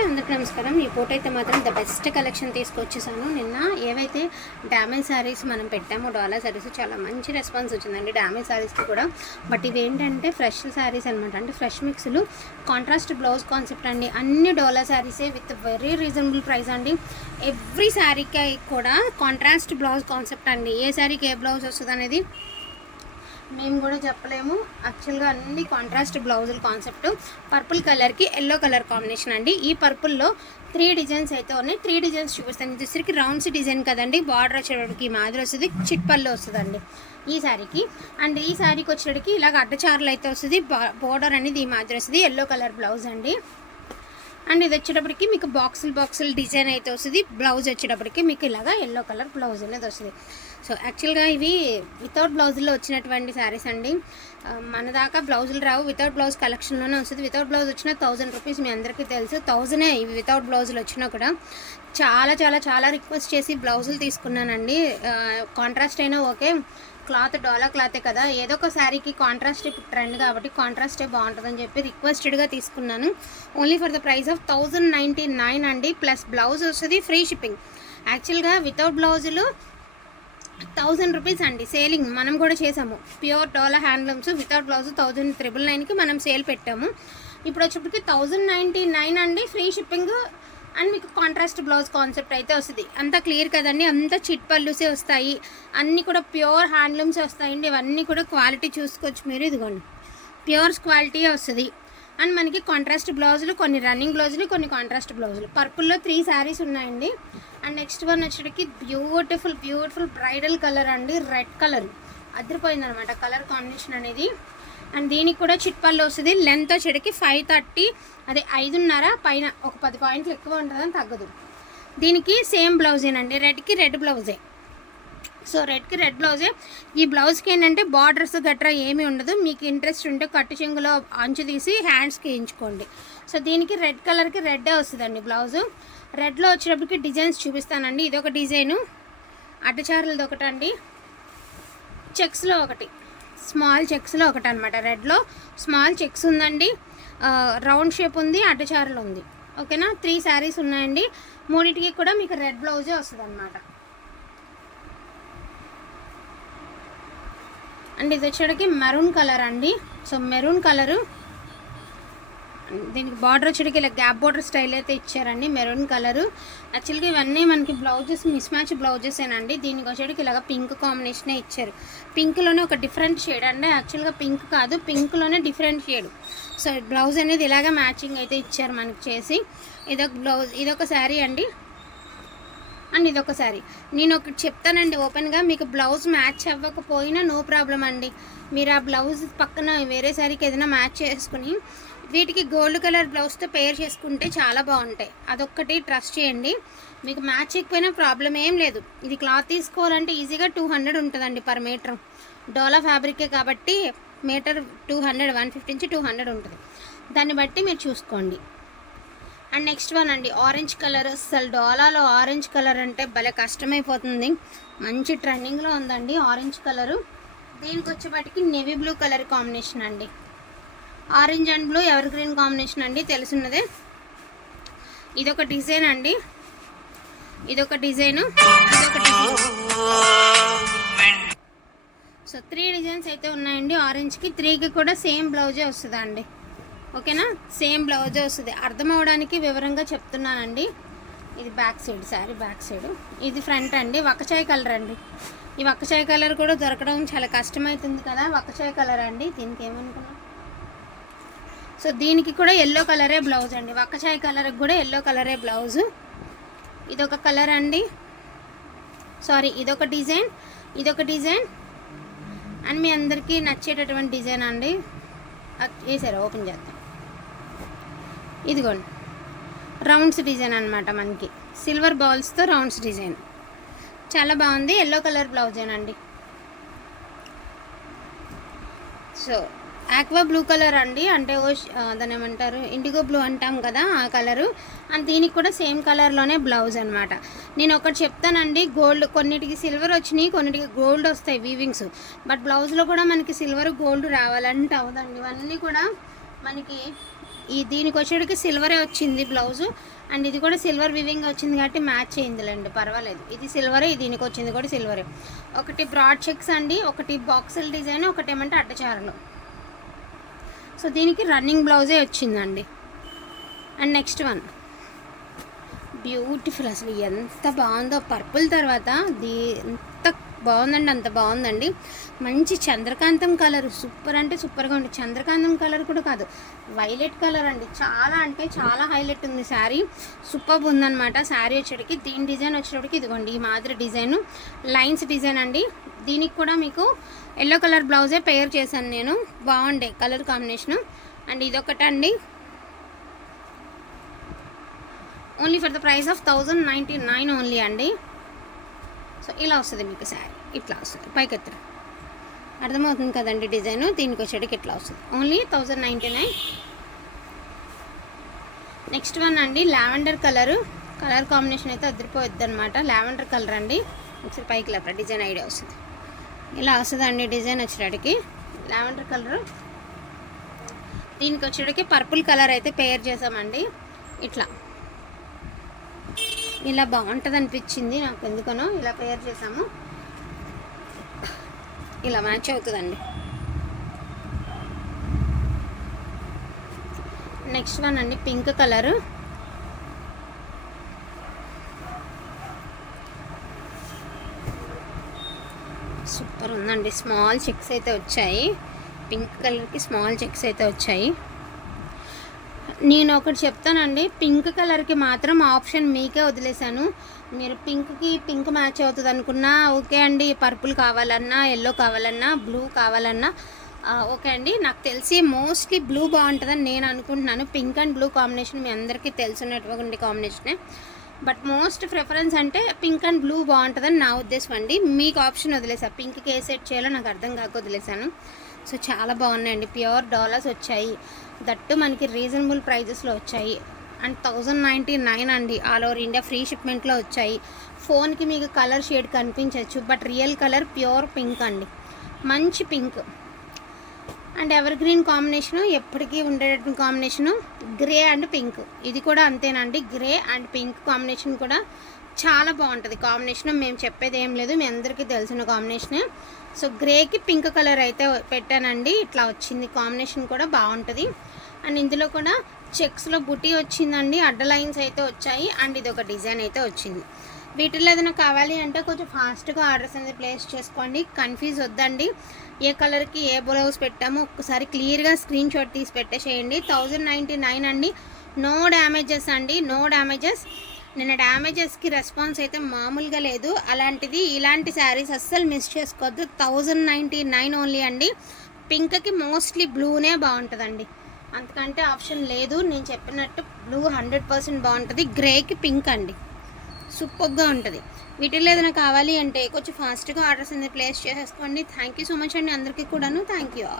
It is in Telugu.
అందరికీ నమస్కారం. ఈ పూట అయితే మాత్రం ద బెస్ట్ కలెక్షన్ తీసుకొచ్చేసాను. నిన్న ఏవైతే డ్యామేజ్ శారీస్ మనం పెట్టామో డోలా శారీస్ చాలా మంచి రెస్పాన్స్ వచ్చిందండి డ్యామేజ్ శారీస్కి కూడా. బట్ ఇవి ఏంటంటే ఫ్రెష్ శారీస్ అనమాట, అంటే ఫ్రెష్ మిక్స్లు కాంట్రాస్ట్ బ్లౌజ్ కాన్సెప్ట్ అండి. అన్ని డోలా శారీసే విత్ వెరీ రీజనబుల్ ప్రైస్ అండి. ఎవ్రీ శారీకి కూడా కాంట్రాస్ట్ బ్లౌజ్ కాన్సెప్ట్ అండి. ఏ శారీకి ఏ బ్లౌజ్ వస్తుంది అనేది మేము కూడా చెప్పలేము. యాక్చువల్గా అన్ని కాంట్రాస్ట్ బ్లౌజుల కాన్సెప్ట్. పర్పుల్ కలర్కి ఎల్లో కలర్ కాంబినేషన్ అండి. ఈ పర్పుల్లో 3 డిజైన్స్ అయితే ఉన్నాయి. 3 డిజైన్స్ చూపిస్తాను. ఇది రౌండ్స్ డిజైన్ కదండి, బార్డర్ వచ్చేటికి మాదిరి వస్తుంది, చిట్పల్లి వస్తుందండి ఈ శారీకి. అండ్ ఈ శారీకి వచ్చేటికి ఇలాగ అడ్డచారులు అయితే వస్తుంది, బార్డర్ అనేది ఈ మాదిరి వస్తుంది, ఎల్లో కలర్ బ్లౌజ్ అండి. అండ్ ఇది వచ్చేటప్పటికి మీకు బాక్సులు డిజైన్ అయితే వస్తుంది. బ్లౌజ్ వచ్చేటప్పటికి మీకు ఇలాగా ఎల్లో కలర్ బ్లౌజ్ అనేది వస్తుంది. సో యాక్చువల్గా ఇవి వితౌట్ బ్లౌజుల్లో వచ్చినటువంటి శారీస్ అండి. మన దాకా బ్లౌజులు రావు, వితౌట్ బ్లౌజ్ కలెక్షన్లోనే వస్తుంది. వితౌట్ బ్లౌజ్ వచ్చిన 1000 రూపీస్ మీ అందరికీ తెలుసు. 1000 ఇవి వితౌట్ బ్లౌజులు వచ్చినా కూడా చాలా చాలా చాలా రిక్వెస్ట్ చేసి బ్లౌజులు తీసుకున్నానండి. కాంట్రాస్ట్ అయినా ఓకే, క్లాత్ డోలా క్లాతే కదా, ఏదో ఒక శారీకి కాంట్రాస్ట్ ఇప్పుడు ట్రెండ్ కాబట్టి కాంట్రాస్టే బాగుంటుందని చెప్పి రిక్వెస్టెడ్గా తీసుకున్నాను. Only for the price of 1099 అండి. ప్లస్ బ్లౌజ్ వస్తుంది, ఫ్రీ షిప్పింగ్. యాక్చువల్గా వితౌట్ బ్లౌజులు 1000 రూపీస్ అండి సేలింగ్ మనం కూడా చేసాము. ప్యూర్ డోలా హ్యాండ్లూమ్స్ వితౌట్ బ్లౌజ్ 1999కి మనం సేల్ పెట్టాము. ఇప్పుడు వచ్చేప్పటికి 1099 అండి, ఫ్రీ షిప్పింగ్. అండ్ మీకు కాంట్రాస్ట్ బ్లౌజ్ కాన్సెప్ట్ అయితే వస్తుంది. అంతా క్లియర్ కదండి, అంతా చిట్ పళ్ళుసే వస్తాయి, అన్నీ కూడా ప్యూర్ హ్యాండ్లూమ్స్ వస్తాయండి. ఇవన్నీ కూడా క్వాలిటీ చూసుకోవచ్చు మీరు. ఇదిగోండి ప్యూర్స్ క్వాలిటీ వస్తుంది. అండ్ మనకి కాంట్రాస్ట్ బ్లౌజులు, కొన్ని రన్నింగ్ బ్లౌజులు, కొన్ని కాంట్రాస్ట్ బ్లౌజులు. పర్పుల్లో 3 శారీస్ ఉన్నాయండి. అండ్ నెక్స్ట్ వన్ వచ్చేటికి బ్యూటిఫుల్ బ్రైడల్ కలర్ అండి, రెడ్ కలర్ అదిరిపోయింది అనమాట కలర్ కాంబినేషన్ అనేది. అండ్ దీనికి కూడా చిట్పల్లి వస్తుంది. లెంత్ వచ్చేటికి 530, అదే 5.5 పైన ఒక 10 పాయింట్లు ఎక్కువ ఉంటుందని తగ్గదు. దీనికి సేమ్ బ్లౌజేనండి, రెడ్కి రెడ్ బ్లౌజే. సో రెడ్కి రెడ్ బ్లౌజే. ఈ బ్లౌజ్కి ఏంటంటే బార్డర్స్ గట్రా ఏమీ ఉండదు. మీకు ఇంట్రెస్ట్ ఉంటే కట్టు చెంగులో అంచు తీసి హ్యాండ్స్కి వేయించుకోండి. సో దీనికి రెడ్ కలర్కి రెడ్డే వస్తుందండి బ్లౌజు. రెడ్లో వచ్చేటప్పటికి డిజైన్స్ చూపిస్తానండి. ఇదొక డిజైను, అడ్డచారులది ఒకటండి, చెక్స్లో ఒకటి, స్మాల్ చెక్స్లో ఒకటి అనమాట. రెడ్లో స్మాల్ చెక్స్ ఉందండి, రౌండ్ షేప్ ఉంది, అడ్డచారులు ఉంది. ఓకేనా, 3 శారీస్ ఉన్నాయండి. 3టికి కూడా మీకు రెడ్ బ్లౌజే వస్తుంది అనమాట. అండ్ ఇది వచ్చేటికి మెరూన్ కలర్ అండి. సో మెరూన్ కలరు, దీనికి బార్డర్ వచ్చేటికి ఇలా గ్యాప్ బార్డర్ స్టైల్ అయితే ఇచ్చారండి, మెరూన్ కలరు. యాక్చువల్గా ఇవన్నీ మనకి బ్లౌజెస్ మిస్ మ్యాచ్ బ్లౌజెసేనండి. దీనికి వచ్చేటికి ఇలాగ పింక్ కాంబినేషనే ఇచ్చారు. పింక్లోనే ఒక డిఫరెంట్ షేడ్ అండి, యాక్చువల్గా పింక్ కాదు, పింక్లోనే డిఫరెంట్ షేడ్. సో బ్లౌజ్ అనేది ఇలాగ మ్యాచింగ్ అయితే ఇచ్చారు మనకి చేసి. ఇదొక బ్లౌజ్, ఇదొక శారీ అండి. అండ్ ఇదొక శారీ. నేను ఒకటి చెప్తానండి ఓపెన్గా, మీకు బ్లౌజ్ మ్యాచ్ అవ్వకపోయినా నో ప్రాబ్లం అండి. మీరు ఆ బ్లౌజ్ పక్కన వేరే శారీకి ఏదైనా మ్యాచ్ చేసుకుని వీటికి గోల్డ్ కలర్ బ్లౌజ్తో పేర్ చేసుకుంటే చాలా బాగుంటాయి. అదొక్కటి ట్రస్ట్ చేయండి. మీకు మ్యాచ్ చేయకపోయినా ప్రాబ్లం ఏం లేదు. ఇది క్లాత్ తీసుకోవాలంటే ఈజీగా 200 ఉంటుందండి పర్ మీటర్. డోలా ఫ్యాబ్రికే కాబట్టి మీటర్ 200, 150 నుంచి 200 ఉంటుంది. దాన్ని బట్టి మీరు చూసుకోండి. అండ్ నెక్స్ట్ వన్ అండి, ఆరెంజ్ కలర్. అసలు డోలాలో ఆరెంజ్ కలర్ అంటే భలే కష్టమైపోతుంది, మంచి ట్రెండింగ్లో ఉందండి ఆరెంజ్ కలరు. దీనికి వచ్చేపాటికి నేవీ బ్లూ కలర్ కాంబినేషన్ అండి. Orange and blue ever green combination అండి, తెలుసున్నదే. ఇదొక డిజైన్ అండి, ఇదొక డిజైను, ఇదొక డిజైన్. సో 3 డిజైన్స్ అయితే ఉన్నాయండి ఆరెంజ్కి. 3కి కూడా సేమ్ బ్లౌజే వస్తుందండి. ఓకేనా, సేమ్ బ్లౌజే వస్తుంది. అర్థం అవడానికి వివరంగా చెప్తున్నానండి. ఇది back side, sari back side. ఇది ఫ్రంట్ అండి, వక్కచాయ్ కలర్ అండి. ఈ వక్కచాయ్ కలర్ కూడా దొరకడం చాలా కష్టమవుతుంది కదా, వక్కచాయ్ కలర్ అండి. దీనికి ఏమనుకున్నాం, సో దీనికి కూడా ఎల్లో కలరే బ్లౌజ్ అండి. వక్కచాయ్ కలర్కి కూడా ఎల్లో కలరే బ్లౌజు. ఇదొక కలర్ అండి, సారీ ఇదొక డిజైన్, ఇదొక డిజైన్. అండ్ మీ అందరికీ నచ్చేటటువంటి డిజైన్ అండి. వేసారా, ఓపెన్ చేద్దాం. ఇదిగోండి రౌండ్స్ డిజైన్ అనమాట, మనకి సిల్వర్ బాల్స్తో రౌండ్స్ డిజైన్ చాలా బాగుంది. ఎల్లో కలర్ బ్లౌజేనండి. సో ఆక్వా బ్లూ కలర్ అండి, అంటే దాని ఏమంటారు, ఇండిగో బ్లూ అంటాం కదా ఆ కలరు. అండ్ దీనికి కూడా సేమ్ కలర్లోనే బ్లౌజ్ అనమాట. నేను ఒకటి చెప్తానండి, గోల్డ్ కొన్నిటికి సిల్వర్ వచ్చినాయి, కొన్నిటికి గోల్డ్ వస్తాయి వీవింగ్స్. బట్ బ్లౌజ్లో కూడా మనకి సిల్వర్ గోల్డ్ రావాలంటే అవదండి. ఇవన్నీ కూడా మనకి దీనికి వచ్చేటికి సిల్వరే వచ్చింది బ్లౌజు, అండ్ ఇది కూడా సిల్వర్ వివింగ్ వచ్చింది కాబట్టి మ్యాచ్ అయిందిలేండి, పర్వాలేదు. ఇది సిల్వరే, దీనికి వచ్చింది కూడా సిల్వరే. ఒకటి బ్రాడ్ చెక్స్ అండి, ఒకటి బాక్సుల డిజైన్, ఒకటి ఏమంటే అడ్డచారలు. సో దీనికి రన్నింగ్ బ్లౌజే వచ్చిందండి. అండ్ నెక్స్ట్ వన్ బ్యూటిఫుల్, అసలు ఎంత బాగుందో. పర్పుల్ తర్వాత ఎంత బాగుందండి, అంత బాగుందండి. మంచి చంద్రకాంతం కలర్, సూపర్ అంటే సూపర్గా ఉంది. చంద్రకాంతం కలర్ కూడా కాదు, వైలెట్ కలర్ అండి. చాలా అంటే చాలా హైలైట్ ఉంది శారీ, సూపర్ ఉందన్నమాట. శారీ వచ్చేటికి దీని డిజైన్ వచ్చేటప్పటికి ఇదిగోండి ఈ మాదిరి డిజైను, లైన్స్ డిజైన్ అండి. దీనికి కూడా మీకు ఎల్లో కలర్ బ్లౌజే పేర్ చేశాను నేను, బాగుండే కలర్ కాంబినేషను. అండ్ ఇదొకటండి, only for the price of 1099 only అండి. సో ఇలా వస్తుంది మీకు శారీ, ఇట్లా వస్తుంది పైకి ఎత్తు, అర్థమవుతుంది కదండి డిజైను. దీనికి వచ్చేటికి ఇట్లా వస్తుంది, ఓన్లీ 1099. నెక్స్ట్ వన్ అండి, లావెండర్ కలర్ కాంబినేషన్ అయితే అదిరిపోద్ది అనమాట. లావెండర్ కలర్ అండి, ఒకసారి పైకి లేపరా, డిజైన్ ఐడియా వస్తుంది. ఇలా వస్తుంది అండి డిజైన్ వచ్చేటికి, లావెండర్ కలర్. దీనికి వచ్చేటికి పర్పుల్ కలర్ అయితే పేర్ చేసామండి. ఇట్లా ఇలా బాగుంటుంది అనిపించింది నాకు, ఎందుకనో ఇలా పేర్ చేసాము. ఇలా మ్యాచ్ అవుతుందండి. నెక్స్ట్ వన్ అండి, పింక్ కలరు. సూపర్ ఉందండి. స్మాల్ చెక్స్ అయితే వచ్చాయి, పింక్ కలర్కి స్మాల్ చెక్స్ అయితే వచ్చాయి. నేను ఒకటి చెప్తానండి, పింక్ కలర్కి మాత్రం ఆప్షన్ మీకే వదిలేశాను. మీరు పింక్కి పింక్ మ్యాచ్ అవుతుంది అనుకున్నా ఓకే అండి, పర్పుల్ కావాలన్నా, ఎల్లో కావాలన్నా, బ్లూ కావాలన్నా ఓకే అండి. నాకు తెలిసి మోస్ట్లీ బ్లూ బాగుంటుందని నేను అనుకుంటున్నాను. పింక్ అండ్ బ్లూ కాంబినేషన్ మీ అందరికీ తెలిసినటువంటి కాంబినేషనే, బట్ మోస్ట్ ప్రిఫరెన్స్ అంటే పింక్ అండ్ బ్లూ బాగుంటుందని నా ఉద్దేశం అండి. మీకు ఆప్షన్ వదిలేసాను, పింక్కి ఏ సెట్ చేయాలో నాకు అర్థం కాక వదిలేశాను. సో చాలా బాగున్నాయండి, ప్యూర్ డాలర్స్ వచ్చాయి, దట్టు మనకి రీజనబుల్ ప్రైజెస్లో వచ్చాయి. అండ్ 1099 అండి, ఆల్ ఓవర్ ఇండియా ఫ్రీ షిప్మెంట్లో వచ్చాయి. ఫోన్కి మీకు కలర్ షేడ్ కనిపించవచ్చు, but real colour pure pink అండి, మంచి pink. And ever green combination, ఎప్పటికీ ఉండేటటువంటి కాంబినేషను, గ్రే అండ్ పింక్. ఇది కూడా అంతేనండి, గ్రే అండ్ పింక్ కాంబినేషన్ కూడా చాలా బాగుంటుంది కాంబినేషన్. మేము చెప్పేది ఏం లేదు, మీ అందరికీ తెలిసిన కాంబినేషనే. సో గ్రేకి పింక్ కలర్ అయితే పెట్టానండి, ఇట్లా వచ్చింది కాంబినేషన్ కూడా బాగుంటుంది. అండ్ ఇందులో కూడా చెక్స్లో బుటీ వచ్చిందండి, అడ్డ లైన్స్ అయితే వచ్చాయి. అండ్ ఇది ఒక డిజైన్ అయితే వచ్చింది. వీటిల్లో ఏదైనా కావాలి అంటే కొంచెం ఫాస్ట్గా ఆర్డర్స్ అనేది ప్లేస్ చేసుకోండి, కన్ఫ్యూజ్ వద్దండి. ఏ కలర్కి ఏ బ్లౌజ్ పెట్టామో ఒక్కసారి క్లియర్గా స్క్రీన్ షాట్ తీసి పెట్టేసేయండి. 1099 అండి, నో డ్యామేజెస్ అండి, నో డ్యామేజెస్. నిన్న డ్యామేజెస్కి రెస్పాన్స్ అయితే మామూలుగా లేదు, అలాంటిది ఇలాంటి శారీస్ అస్సలు మిస్ చేసుకోవద్దు. 1099 ఓన్లీ అండి. పింక్కి మోస్ట్లీ బ్లూనే బాగుంటుందండి, అంతకంటే ఆప్షన్ లేదు. నేను చెప్పినట్టు బ్లూ 100% బాగుంటుంది, గ్రేకి పింక్ అండి సూపర్గా ఉంటుంది. వీటిల్లో ఏదైనా కావాలి అంటే కొంచెం ఫాస్ట్గా ఆర్డర్స్ అనేది ప్లేస్ చేసేసుకోండి. థ్యాంక్ యూ సో మచ్ అండి అందరికీ కూడాను, థ్యాంక్ యూ.